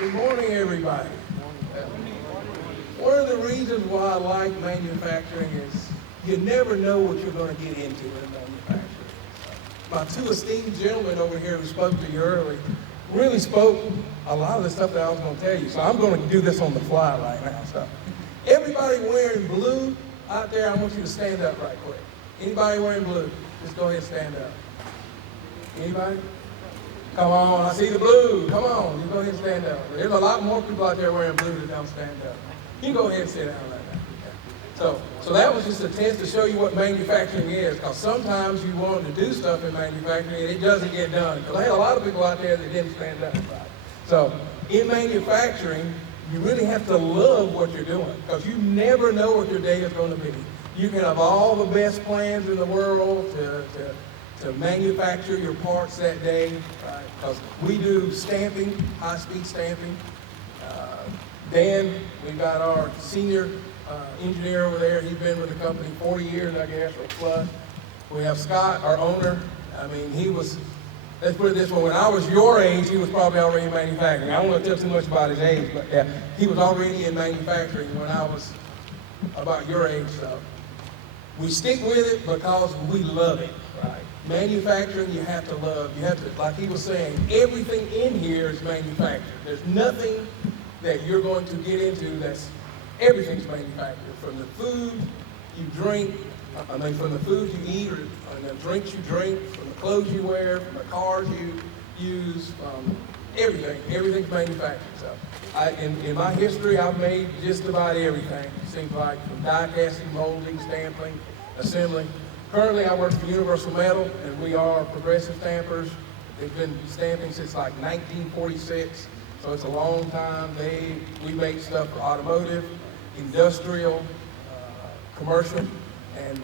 Good morning, everybody. One of the reasons why I like manufacturing is you never know what you're going to get into in manufacturing. My two esteemed gentlemen over here who spoke to you earlier really spoke a lot of the stuff that I was going to tell you. So I'm going to do this on the fly right now. So everybody wearing blue out there, I want you to stand up right quick. Anybody wearing blue? Just go ahead and stand up. Anybody? Come on, I see the blue. Come on, you go ahead and stand up. There's a lot more people out there wearing blue that don't stand up. You can go ahead and sit down right now. So that was just a test to show you what manufacturing is, because sometimes you want to do stuff in manufacturing and it doesn't get done. Because I had a lot of people out there that didn't stand up. Right? So in manufacturing, you really have to love what you're doing, because you never know what your day is going to be. You can have all the best plans in the world to manufacture your parts that day, right? Because we do stamping, high-speed stamping. Dan, we've got our senior engineer over there. He's been with the company 40 years, I guess, or plus. We have Scott, our owner. I mean, let's put it this way, when I was your age, he was probably already in manufacturing. I don't want to tell too much about his age, but yeah, he was already in manufacturing when I was about your age. So we stick with it because we love it, right? Manufacturing, you have to love. You have to, like he was saying, everything in here is manufactured. There's nothing that you're going to get into everything's manufactured. From the food you drink, from the food you eat, or the drinks you drink, from the clothes you wear, from the cars you use, everything's manufactured. So in my history, I've made just about everything. It seems like, from die casting, molding, stamping, assembling. Currently, I work for Universal Metal, and we are progressive stampers. They've been stamping since like 1946, so it's a long time. We make stuff for automotive, industrial, commercial, and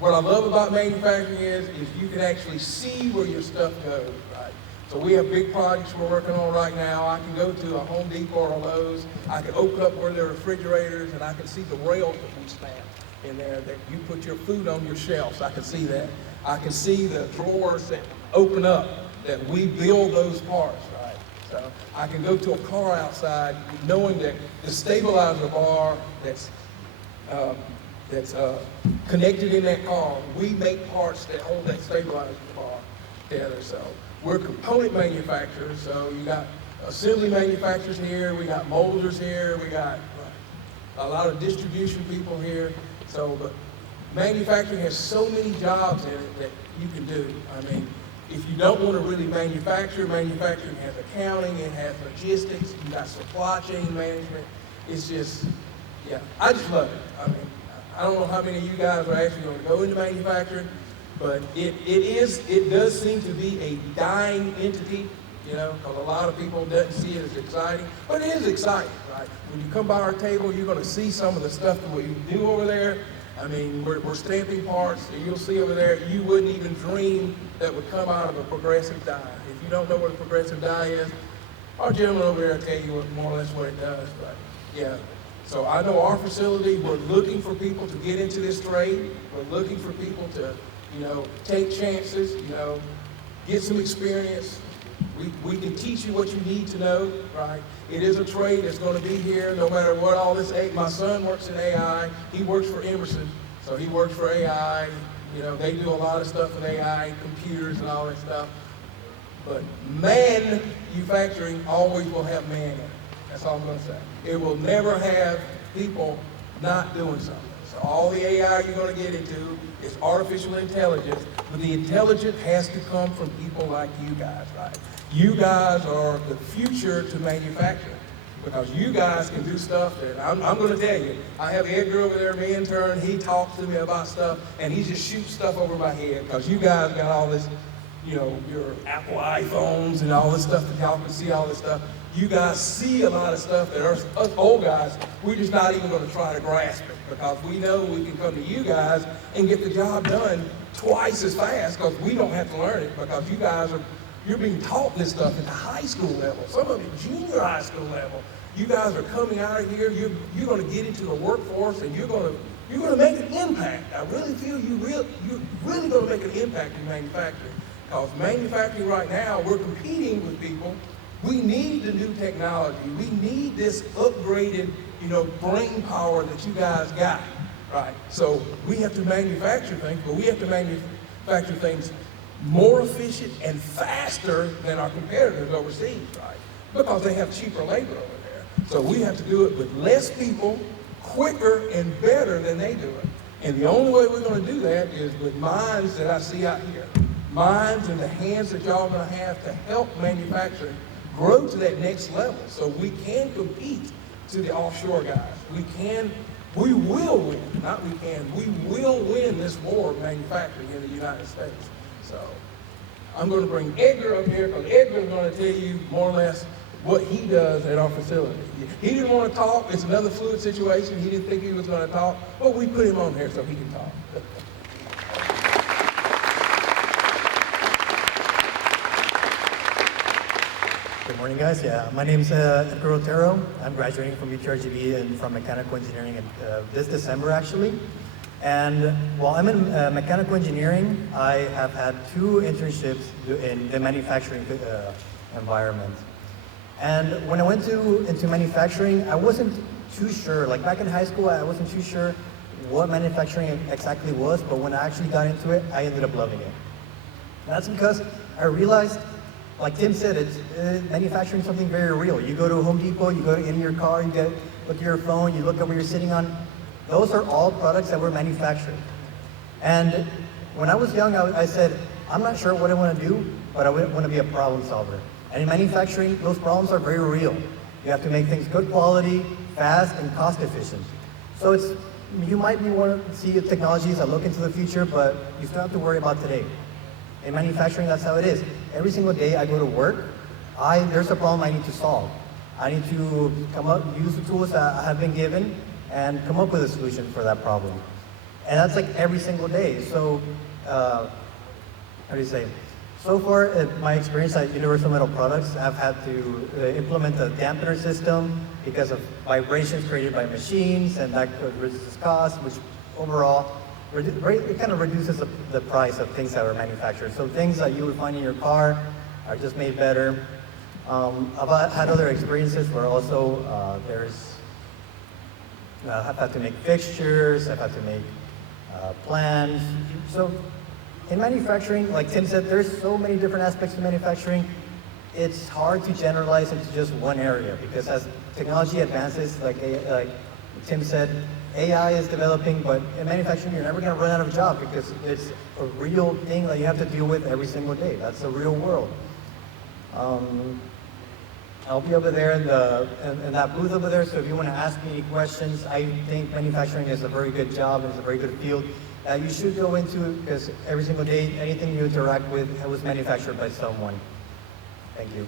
what I love about manufacturing is you can actually see where your stuff goes, right? So we have big projects we're working on right now. I can go to a Home Depot or a Lowe's. I can open up one of their refrigerators, and I can see the rails that we stamp in there that you put your food on your shelves. I can see that. I can see the drawers that open up, that we build those parts, right? So I can go to a car outside knowing that the stabilizer bar that's connected in that car, we make parts that hold that stabilizer bar together. So we're component manufacturers. So you got assembly manufacturers here, we got molders here, we got a lot of distribution people here. So, but manufacturing has so many jobs in it that you can do. I mean, if you don't want to really manufacturing has accounting, it has logistics, you got supply chain management. It's just, yeah, I just love it. I mean, I don't know how many of you guys are actually going to go into manufacturing, but it does seem to be a dying entity, you know, because a lot of people doesn't see it as exciting, but it is exciting, right? When you come by our table, you're going to see some of the stuff that we do over there. I mean, we're stamping parts that you'll see over there you wouldn't even dream that would come out of a progressive die. If you don't know what a progressive die is, our gentleman over there will tell you more or less what it does, but yeah. So I know our facility, we're looking for people to get into this trade. We're looking for people to, you know, take chances, you know, get some experience. We can teach you what you need to know, right? It is a trade that's going to be here no matter what all this. My son works in AI. He works for Emerson, so he works for AI. You know, they do a lot of stuff with AI, computers and all that stuff. But manufacturing always will have man in it. That's all I'm going to say. It will never have people not doing something. So all the AI you're going to get into is artificial intelligence, but the intelligence has to come from people like you guys, right? You guys are the future to manufacturing, because you guys can do stuff that I'm going to tell you. I have Edgar over there, my intern. He talks to me about stuff, and he just shoots stuff over my head, because you guys got all this, you know, your Apple iPhones and all this stuff that y'all can see all this stuff. You guys see a lot of stuff that us old guys, we're just not even going to try to grasp it, because we know we can come to you guys and get the job done twice as fast, because we don't have to learn it, because you're being taught this stuff at the high school level, some of it junior high school level. You guys are coming out of here, you're going to get into the workforce, and you're going to make an impact. I really feel you're really going to make an impact in manufacturing, because manufacturing right now, we're competing with people We need the new technology. We need this upgraded, brain power that you guys got, right? So we have to manufacture things, but we have to manufacture things more efficient and faster than our competitors overseas, right? Because they have cheaper labor over there. So we have to do it with less people, quicker and better than they do it. And the only way we're going to do that is with minds that I see out here. Minds in the hands that y'all are going to have to help manufacturing grow to that next level so we can compete to the offshore guys. We will win this war of manufacturing in the United States. So I'm going to bring Edgar up here because Edgar is going to tell you more or less what he does at our facility. He didn't want to talk. It's another fluid situation. He didn't think he was going to talk, but we put him on here so he can talk. Good morning, guys. Yeah, my name's Edgar Otero. I'm graduating from UTRGV and from mechanical engineering this December, actually. And while I'm in mechanical engineering, I have had 2 internships in the manufacturing environment. And when I went into manufacturing, I wasn't too sure. Like back in high school, I wasn't too sure what manufacturing exactly was, but when I actually got into it, I ended up loving it. And that's because I realized, like Tim said, manufacturing is something very real. You go to Home Depot, you go in your car, you look at your phone, you look at what you're sitting on. Those are all products that were manufactured. And when I was young, I said, I'm not sure what I want to do, but I want to be a problem solver. And in manufacturing, those problems are very real. You have to make things good quality, fast, and cost efficient. So you might want to see technologies that look into the future, but you still have to worry about today. In manufacturing, that's how it is. Every single day I go to work, there's a problem I need to solve. I need to use the tools that I have been given, and come up with a solution for that problem. And that's like every single day. So, how do you say? So far, my experience at Universal Metal Products, I've had to implement a dampener system because of vibrations created by machines, and that could reduce cost, which overall, it kind of reduces the price of things that are manufactured. So things that you would find in your car are just made better. I've had other experiences where also I've had to make fixtures, I've had to make plans. So in manufacturing, like Tim said, there's so many different aspects of manufacturing. It's hard to generalize into just one area because as technology advances, like Tim said, AI is developing, but in manufacturing, you're never going to run out of a job because it's a real thing that you have to deal with every single day. That's the real world. I'll be over there in that booth over there, so if you want to ask me any questions, I think manufacturing is a very good job, it's a very good field. You should go into it because every single day, anything you interact with was manufactured by someone. Thank you.